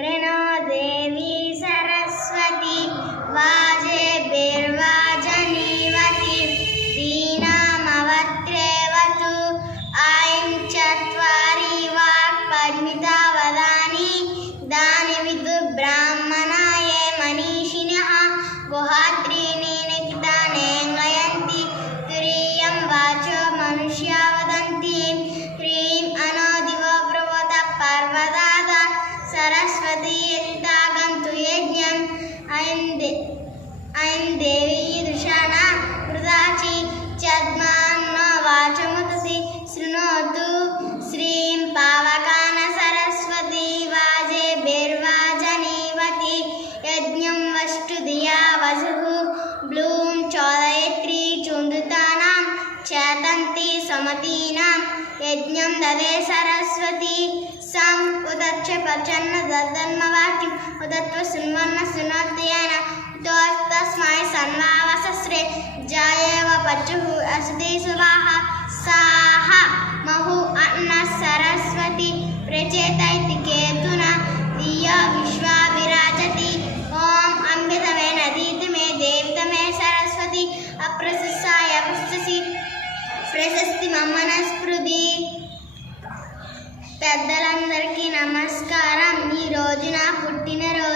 प्रणो देवी सरस्वती वाजेभिर्वाजनीवती दीनामवत्रेवतु आयं चत्वारि वाक्पद्मिता वदानि दानि विदुब्राह्मणाये मनीषिणः गुहात्रीणि निकिताने गयन्ति तुरीयं वाचो मनुष्या वदन्ति ह्रीं अनोदिवो ब्रुवतः पर्वतात् सरस्वती यदितागन्तु यज्ञम् ऐं देवी दृशाना वृदाचि चद्मान्नो वाचमुतसि शृणोतु श्रीं पावकान सरस्वती वाजेभिर्वाजनीवती यज्ञं वष्टुधिया वसुः ब्लूं चोदयत्री चुन्दुतानां चेतन्ति समतीनां यज्ञं ददे सरस्वती सं उदच्च प्रचन्न ददन्मवाक्यम् उदत्व सुन्वन्न सुनोत्ययन तस्मै सन्वावसस्रे जायेव पचुः असुते सुवाहा साहा महु अन्न सरस्वती प्रचेतयति केतुना धियो विश्वा विराजति ॐ अम्बितमे नदीतमे देवतमे सरस्वती अप्रशस्साय पुस्तसि प्रशस्ति మమ్మనస్పృది. పెద్దలందరికీ నమస్కారం. ఈ రోజు నా పుట్టినరోజు.